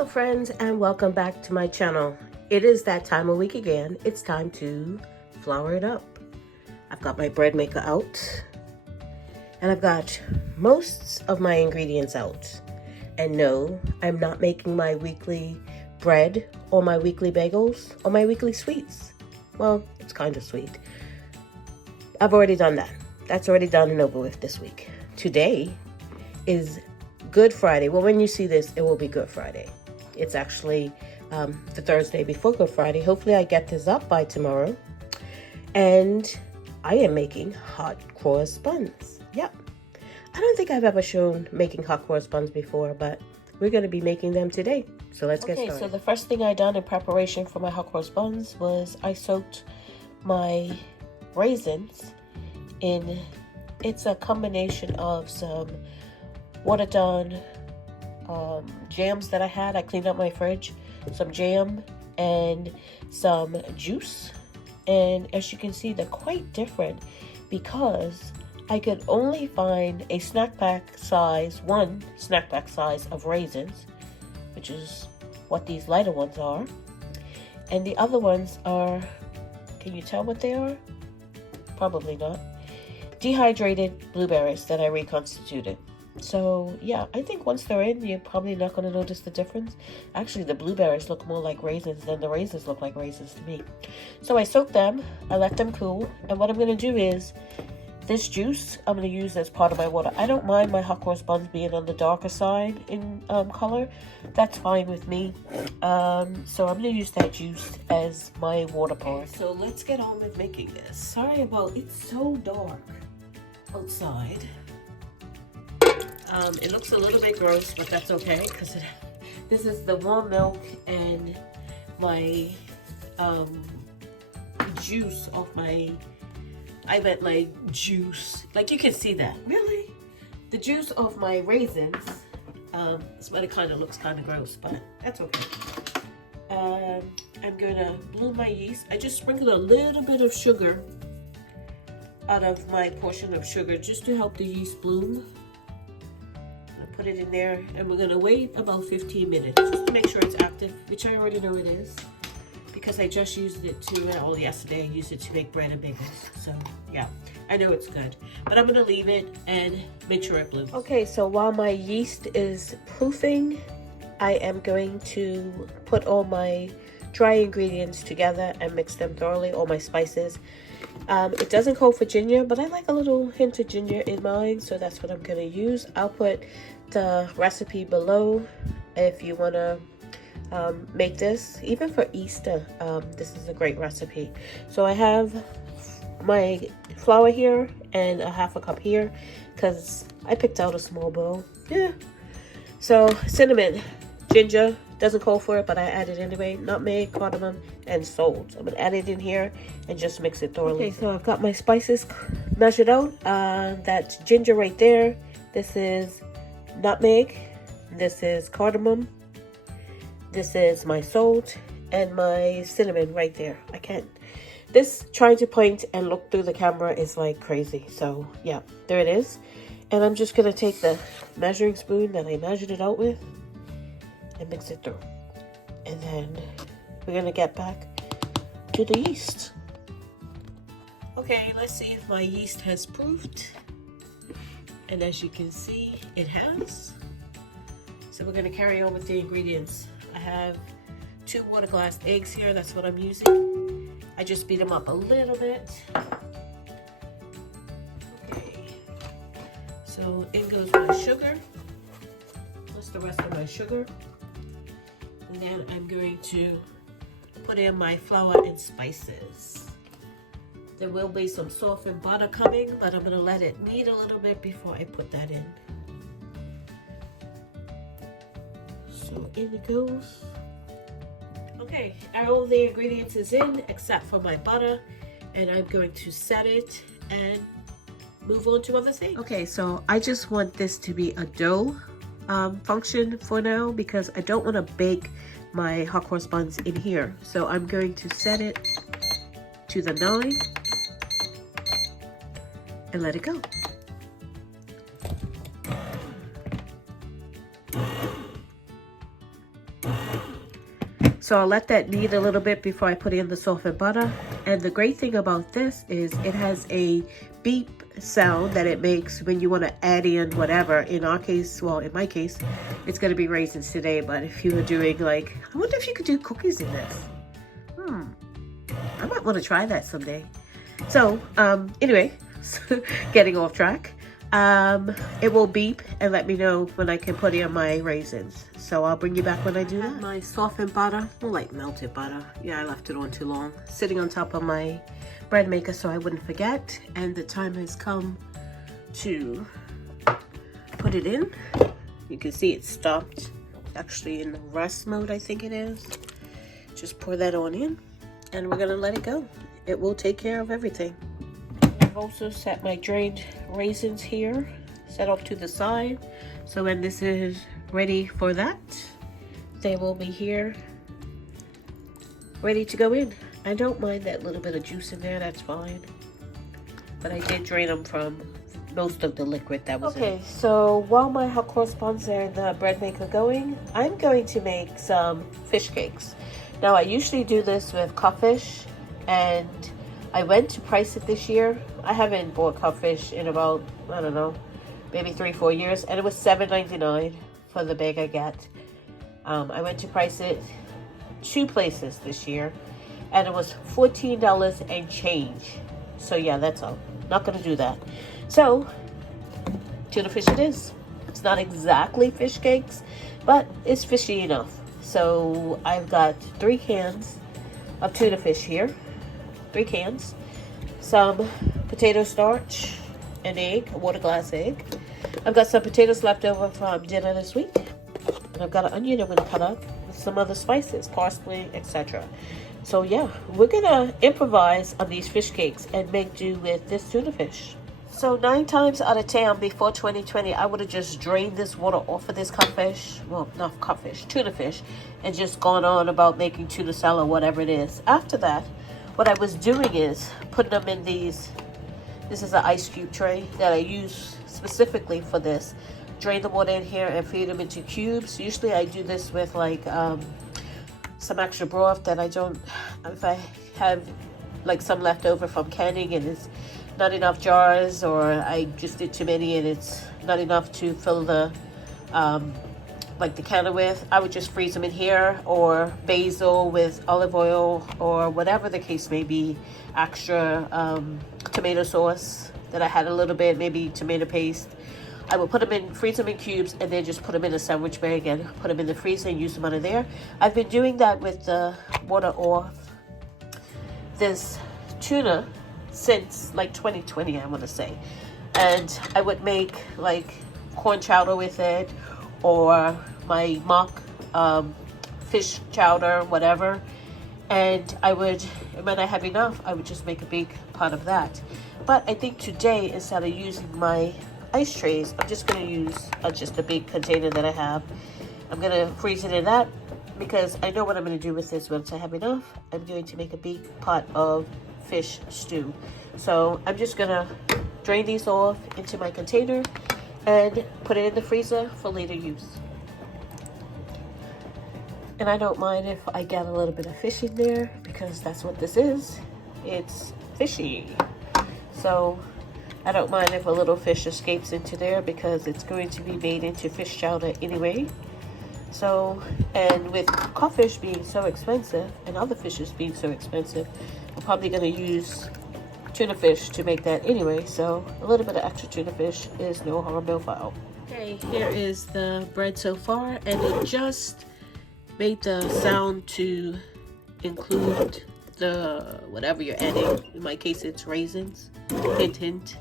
Hello friends, and welcome back to my channel. It is that time of week again. It's time to flour it up. I've got my bread maker out and I've got most of my ingredients out. And no, I'm not making my weekly bread or my weekly bagels or my weekly sweets. Well, it's kind of sweet. I've already done that. That's already done and over with this week. Today is Good Friday. Well, when you see this, it will be Good Friday. It's actually the Thursday before Good Friday. Hopefully I get this up by tomorrow. And I am making hot cross buns. Yep. I don't think I've ever shown making hot cross buns before, but we're going to be making them today. So let's get started. So the first thing I done in preparation for my hot cross buns was I soaked my raisins in, it's a combination of some watered down jams that I had. I cleaned up my fridge, some jam and some juice, and as you can see, they're quite different because I could only find a snack pack size, one snack pack size of raisins, which is what these lighter ones are, and the other ones are, can you tell what they are? Probably not. Dehydrated blueberries that I reconstituted. So yeah, I think once they're in, you're probably not going to notice the difference. Actually, the blueberries look more like raisins than the raisins look like raisins to me. So I soaked them, I let them cool, and what I'm going to do is, this juice I'm going to use as part of my water. I don't mind my hot cross buns being on the darker side in color. That's fine with me. So I'm going to use that juice as my water part. So let's get on with making this. Sorry about, it's so dark outside. It looks a little bit gross, but that's okay because this is the warm milk and my juice off my, I meant like juice, like you can see that. Really? The juice of my raisins. This might kind of looks kind of gross, but that's okay. I'm gonna bloom my yeast. I just sprinkled a little bit of sugar out of my portion of sugar just to help the yeast bloom. Put it in there, and we're gonna wait about 15 minutes just to make sure it's active, which I already know it is because I just used it to, well, yesterday I used it to make bread and bagels. So yeah, I know it's good, but I'm gonna leave it and make sure it blooms. Okay, so while my yeast is proofing, I am going to put all my dry ingredients together and mix them thoroughly, all my spices. It doesn't call for ginger, but I like a little hint of ginger in mine, so that's what I'm gonna use. I'll put the recipe below if you want to make this, even for Easter. This is a great recipe. So I have my flour here and a half a cup here because I picked out a small bowl. Yeah. So cinnamon, ginger, doesn't call for it, but I added anyway, nutmeg, cardamom, and salt. I'm gonna add it in here and just mix it thoroughly. Okay, so I've got my spices measured out. That's ginger right there. This is nutmeg, this is cardamom, this is my salt, and my cinnamon right there. I can't, this trying to point and look through the camera is like crazy. So yeah, there it is. And I'm just gonna take the measuring spoon that I measured it out with and mix it through. And then we're gonna get back to the yeast. Okay, let's see if my yeast has proofed. And as you can see, it has. So we're gonna carry on with the ingredients. I have 2 water glass eggs here, that's what I'm using. I just beat them up a little bit. Okay, so in goes my sugar. That's the rest of my sugar. And then I'm going to put in my flour and spices. There will be some softened butter coming, but I'm going to let it knead a little bit before I put that in. So in it goes. Okay, all the ingredients is in except for my butter, and I'm going to set it and move on to other things. Okay, so I just want this to be a dough function for now because I don't want to bake my hot cross buns in here. So I'm going to set it to the 9 and let it go. So I'll let that knead a little bit before I put in the softened butter. And the great thing about this is it has a beep sound that it makes when you want to add in whatever. In our case, well, in my case, it's going to be raisins today. But if you were doing like, I wonder if you could do cookies in this. I might want to try that someday. So anyway, getting off track. It will beep and let me know when I can put in my raisins. So I'll bring you back when I do that. My softened butter, well, like melted butter. Yeah, I left it on too long. Sitting on top of my bread maker so I wouldn't forget. And the time has come to put it in. You can see it stopped. Actually in the rest mode, I think it is. Just pour that on in and we're gonna let it go. It will take care of everything. I've also set my drained raisins here, set off to the side. So when this is ready for that, they will be here, ready to go in. I don't mind that little bit of juice in there, that's fine. But I did drain them from most of the liquid that was in. Okay, so while my hot cross buns are in the bread maker going, I'm going to make some fish cakes. Now I usually do this with codfish, and I went to price it this year. I haven't bought codfish in about, I don't know, maybe 3-4 years, and it was $7.99 for the bag I got. I went to price it 2 places this year, and it was $14 and change. So yeah, that's all. Not gonna do that. So tuna fish it is. It's not exactly fish cakes, but it's fishy enough. So I've got 3 cans of tuna fish here. 3 cans, some potato starch, an egg, a water glass egg. I've got some potatoes left over from dinner this week, and I've got an onion I'm going to cut up with some other spices, parsley, etc. So yeah, we're going to improvise on these fish cakes and make do with this tuna fish. So 9 times out of 10 before 2020, I would have just drained this water off of this codfish, well, not codfish, tuna fish, and just gone on about making tuna salad, whatever it is. After that, what I was doing is putting them in these, this is an ice cube tray that I use specifically for this. Drain the water in here and feed them into cubes. Usually I do this with like some extra broth that I don't, if I have like some left over from canning and it's not enough jars, or I just did too many and it's not enough to fill the like the canner with, I would just freeze them in here, or basil with olive oil, or whatever the case may be, extra tomato sauce that I had a little bit, maybe tomato paste. I would put them in, freeze them in cubes, and then just put them in a sandwich bag and put them in the freezer and use them out of there. I've been doing that with the water off this tuna since like 2020, I want to say. And I would make like corn chowder with it, or my mock fish chowder, whatever. And I would, when I have enough, I would just make a big pot of that. But I think today, instead of using my ice trays, I'm just going to use just a big container that I have. I'm going to freeze it in that, because I know what I'm going to do with this once I have enough. I'm going to make a big pot of fish stew. So I'm just going to drain these off into my container and put it in the freezer for later use. And I don't mind if I get a little bit of fish in there, because that's what this is. It's fishy. So I don't mind if a little fish escapes into there, because it's going to be made into fish chowder anyway. So, and with codfish being so expensive and other fishes being so expensive, I'm probably going to use tuna fish to make that anyway. So a little bit of extra tuna fish is no harm, no foul. Okay, here is the bread so far, and it just made the sound to include the whatever you're adding. In my case, it's raisins. Hint, hint.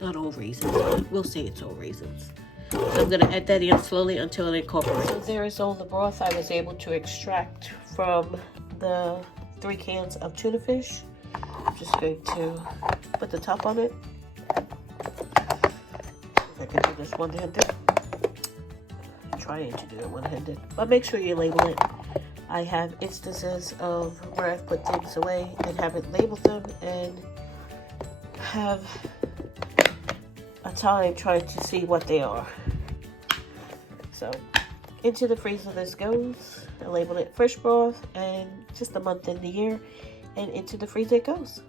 Not all raisins, but we'll say it's all raisins. So I'm going to add that in slowly until it incorporates. So there is all the broth I was able to extract from the 3 cans of tuna fish. I'm just going to put the top on it. I can do this one-handed. I'm trying to do it one-handed, but make sure you label it. I have instances of where I've put things away and haven't labeled them, and have a time trying to see what they are. So into the freezer this goes. I labeled it fish broth, and just a month in the year, and into the freezer it goes.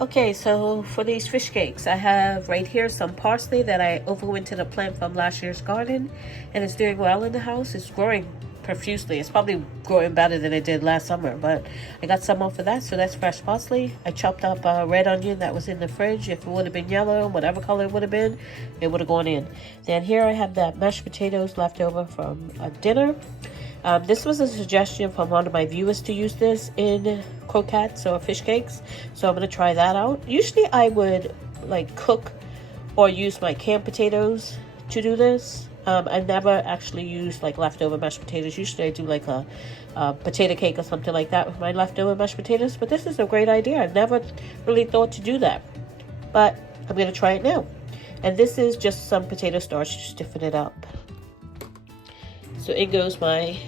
Okay, so for these fish cakes, I have right here some parsley that I overwintered a plant from last year's garden, and it's doing well in the house. It's growing profusely. It's probably growing better than it did last summer, but I got some off of that, so that's fresh parsley. I chopped up a red onion that was in the fridge. If it would have been yellow, whatever color it would have been, it would have gone in. Then here I have that mashed potatoes left over from a dinner. This was a suggestion from one of my viewers to use this in croquettes or fish cakes, so I'm going to try that out. Usually I would like cook or use my canned potatoes to do this. I never actually use like leftover mashed potatoes. Usually I do like a potato cake or something like that with my leftover mashed potatoes, but this is a great idea. I never really thought to do that, but I'm going to try it now. And this is just some potato starch to stiffen it up. So in goes my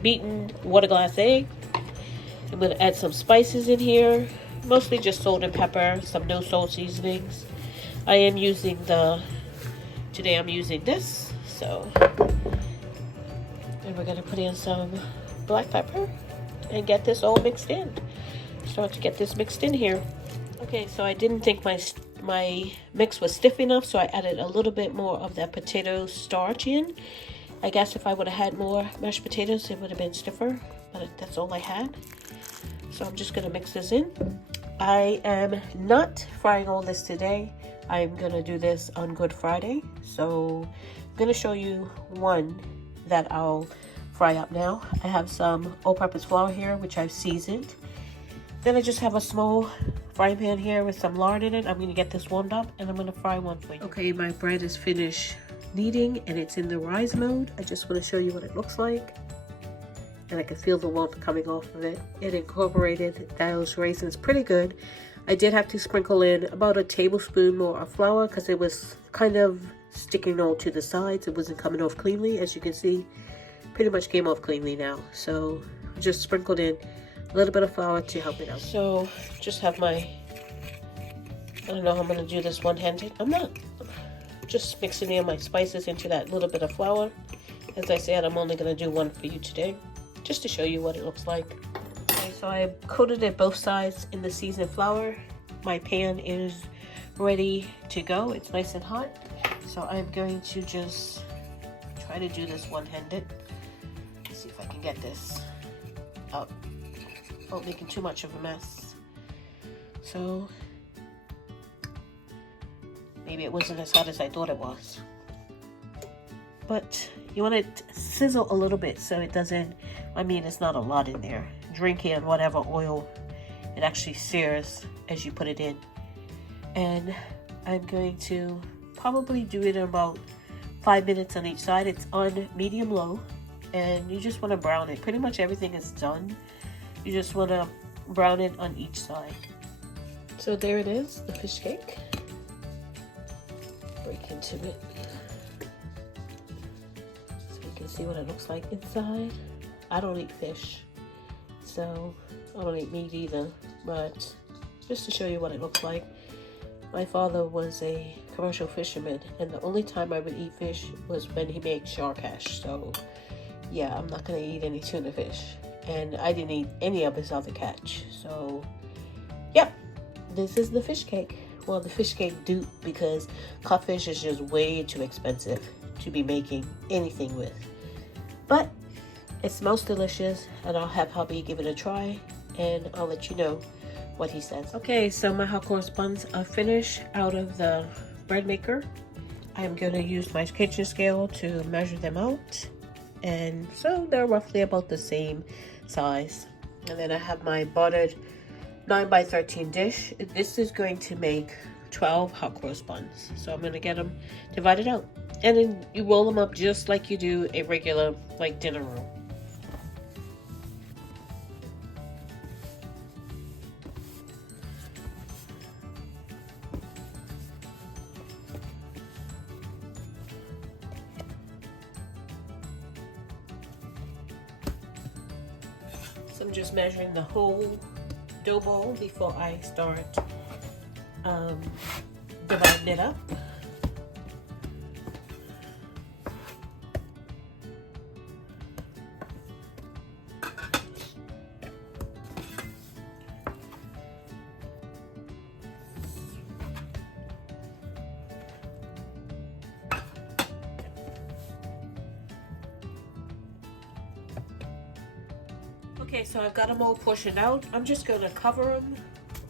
beaten water glass egg. I'm going to add some spices in here, mostly just salt and pepper, some no salt seasonings. I am using today I'm using this, so, and we're going to put in some black pepper and get this all mixed in. Start to get this mixed in here. Okay, so I didn't think my mix was stiff enough, so I added a little bit more of that potato starch in. I guess if I would have had more mashed potatoes, it would have been stiffer, but that's all I had. So I'm just gonna mix this in. I am not frying all this today. I'm gonna do this on Good Friday. So I'm gonna show you one that I'll fry up now. I have some all-purpose flour here, which I've seasoned. Then I just have a small frying pan here with some lard in it. I'm gonna get this warmed up and I'm gonna fry one for you. Okay, my bread is finished kneading and it's in the rise mode. I just want to show you what it looks like, and I can feel the warmth coming off of it. It incorporated those raisins pretty good. I did have to sprinkle in about a tablespoon more of flour because it was kind of sticking all to the sides. It wasn't coming off cleanly. As you can see, pretty much came off cleanly now, so I just sprinkled in a little bit of flour to help it out. So just have my, I don't know how I'm going to do this one-handed. I'm not. Just mixing in my spices into that little bit of flour. As I said, I'm only going to do one for you today, just to show you what it looks like. Okay, so I coated it both sides in the seasoned flour. My pan is ready to go. It's nice and hot. So I'm going to just try to do this one-handed. See if I can get this out without making too much of a mess. So maybe it wasn't as hot as I thought it was. But you want it to sizzle a little bit so it doesn't, I mean, it's not a lot in there. Drink in whatever oil it actually sears as you put it in. And I'm going to probably do it in about 5 minutes on each side. It's on medium low, and you just want to brown it. Pretty much everything is done. You just want to brown it on each side. So there it is, the fish cake. Break into it so you can see what it looks like inside. I don't eat fish, so I don't eat meat either, but just to show you what it looks like. My father was a commercial fisherman, and the only time I would eat fish was when he made shark hash. So yeah, I'm not gonna eat any tuna fish, and I didn't eat any of his other catch. So yeah, this is the fish cake. Well, the fish cake dupe, because codfish is just way too expensive to be making anything with. But it smells delicious, and I'll have hubby give it a try, and I'll let you know what he says. Okay, so my hot cross buns are finished out of the bread maker. I'm going to use my kitchen scale to measure them out, and so they're roughly about the same size. And then I have my buttered 9x13 dish. This is going to make 12 hot cross buns, so I'm going to get them divided out, and then you roll them up just like you do a regular like dinner roll. So I'm just measuring the whole dough bowl before I start dividing it up. Okay, so I've got them all portioned out. I'm just going to cover them.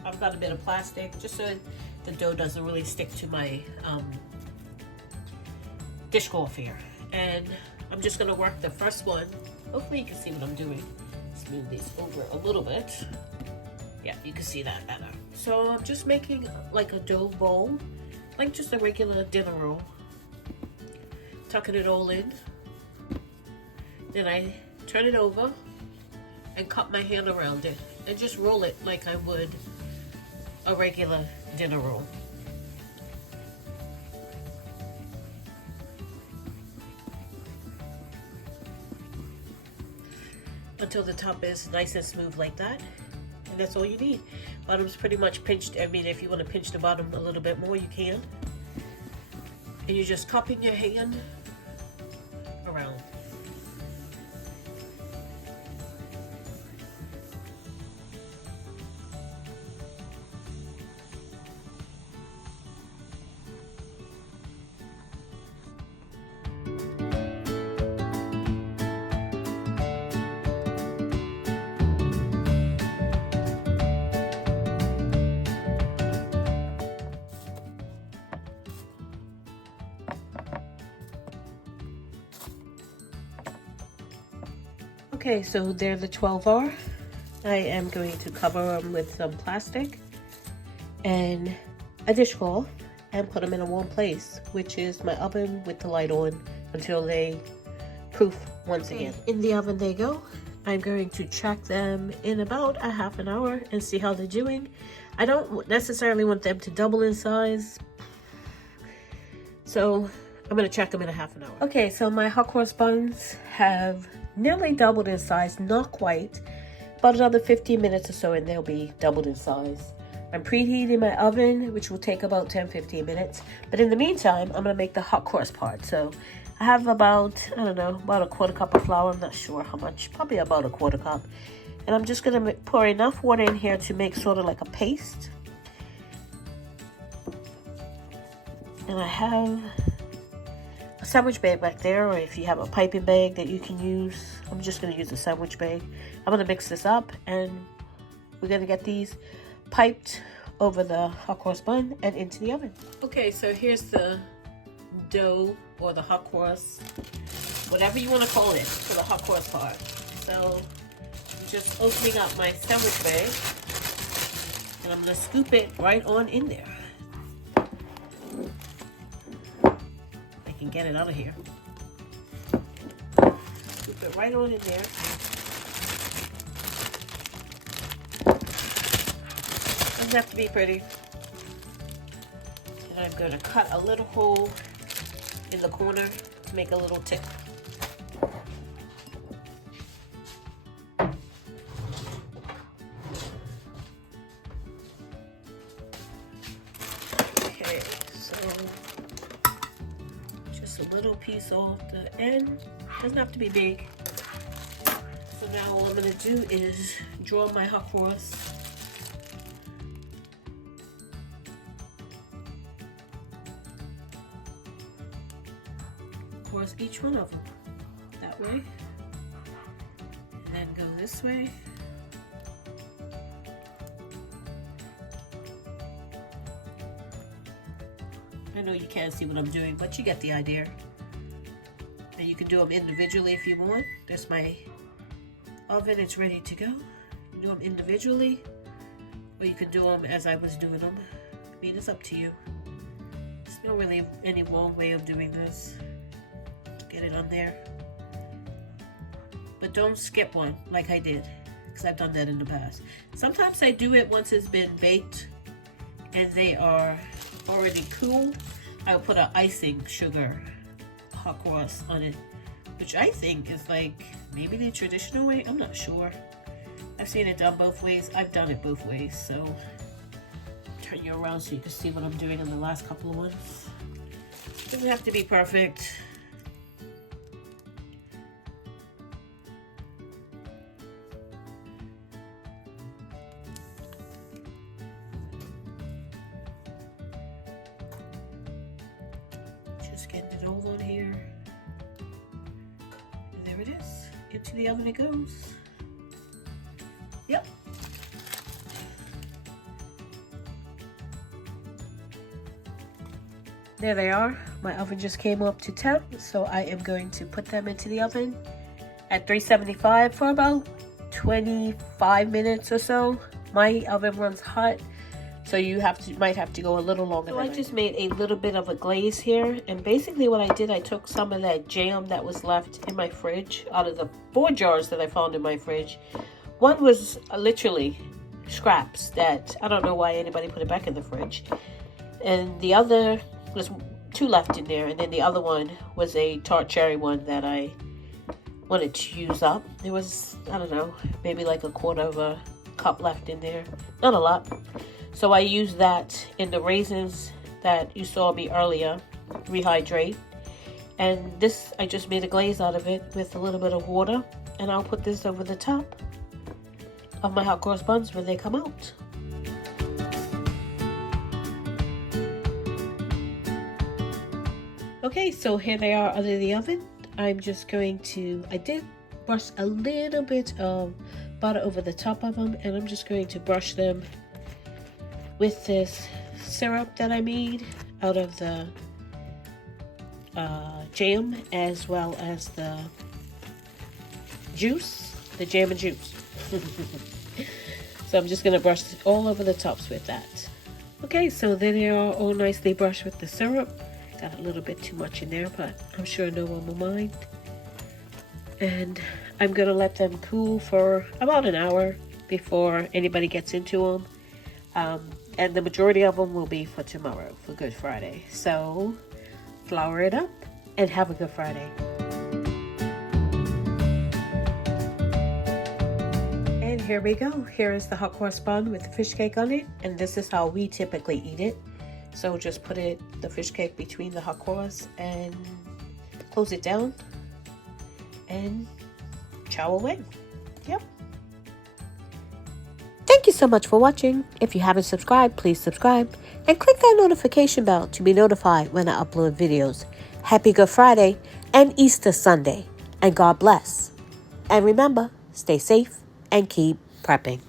I've got a bit of plastic just so the dough doesn't really stick to my dishcloth here. And I'm just going to work the first one. Hopefully you can see what I'm doing. Let's move these over a little bit. Yeah, you can see that better. So I'm just making like a dough bowl, like just a regular dinner roll. Tucking it all in. Then I turn it over and cup my hand around it and just roll it like I would a regular dinner roll. Until the top is nice and smooth like that. And that's all you need. Bottom's pretty much pinched. I mean, if you want to pinch the bottom a little bit more, you can. And you're just cupping your hand around. Okay, so they're the 12R. I am going to cover them with some plastic and a dishcloth and put them in a warm place, which is my oven with the light on until they proof once again. In the oven they go. I'm going to check them in about a half an hour and see how they're doing. I don't necessarily want them to double in size, so I'm going to check them in a half an hour. Okay, so my hot cross buns have nearly doubled in size, not quite. About another 15 minutes or so and they'll be doubled in size. I'm preheating my oven, which will take about 10-15 minutes. But in the meantime, I'm going to make the hot cross part. So I have about, I don't know, about a quarter cup of flour. I'm not sure how much, probably about a quarter cup. And I'm just going to pour enough water in here to make sort of like a paste. And I have a sandwich bag back there, or if you have a piping bag that you can use. I'm just going to use a sandwich bag. I'm going to mix this up and we're going to get these piped over the hot cross bun and into the oven. Okay, so here's the dough or the hot cross, whatever you want to call it, for the hot cross part. So I'm just opening up my sandwich bag and I'm going to scoop it right on in there. I can get it out of here. Scoop it right on in there. Doesn't have to be pretty. And I'm going to cut a little hole in the corner to make a little tip. Okay, so just a little piece off the end. Doesn't have to be big. So now all I'm going to do is draw my hot cross. Cross each one of them that way, and then go this way. I know you can't see what I'm doing, but you get the idea. And you can do them individually if you want. There's my oven, it's ready to go. You can do them individually, or you can do them as I was doing them. I mean, it's up to you. There's not really any wrong way of doing this. Get it on there, but don't skip one like I did, because I've done that in the past. Sometimes I do it once it's been baked and they are already cool. I'll put an icing sugar hot cross on it, which I think is like maybe the traditional way. I'm not sure. I've seen it done both ways. I've done it both ways, so turn you around so you can see what I'm doing in the last couple of ones. Doesn't have to be perfect. Just getting it all on here. And there it is. Into the oven it goes. There they are. My oven just came up to temp, so I am going to put them into the oven at 375 for about 25 minutes or so. My oven runs hot, so you might have to go a little longer. So I just made a little bit of a glaze here, and basically what I did, I took some of that jam that was left in my fridge. Out of the 4 jars that I found in my fridge, one was literally scraps that I don't know why anybody put it back in the fridge, and the other was 2 left in there, and then the other one was a tart cherry one that I wanted to use up. There was, I don't know, maybe like a quarter of a cup left in there, not a lot. So I used that in the raisins that you saw me earlier rehydrate, and this I just made a glaze out of it with a little bit of water, and I'll put this over the top of my hot cross buns when they come out. Okay, so here they are out of the oven. I'm just going to, I did brush a little bit of butter over the top of them, and I'm just going to brush them with this syrup that I made out of the jam, as well as the juice, the jam and juice. So I'm just going to brush all over the tops with that. Okay, so then they are all nicely brushed with the syrup. Got a little bit too much in there, but I'm sure no one will mind. And I'm going to let them cool for about an hour before anybody gets into them. And the majority of them will be for tomorrow, for Good Friday. So flour it up and have a good Friday. And here we go. Here is the hot cross bun with the fish cake on it. And this is how we typically eat it. So just put the fish cake between the hot cross and close it down and chow away. Yep. Thank you so much for watching. If you haven't subscribed, please subscribe and click that notification bell to be notified when I upload videos. Happy Good Friday and Easter Sunday, and God bless. And remember, stay safe and keep prepping.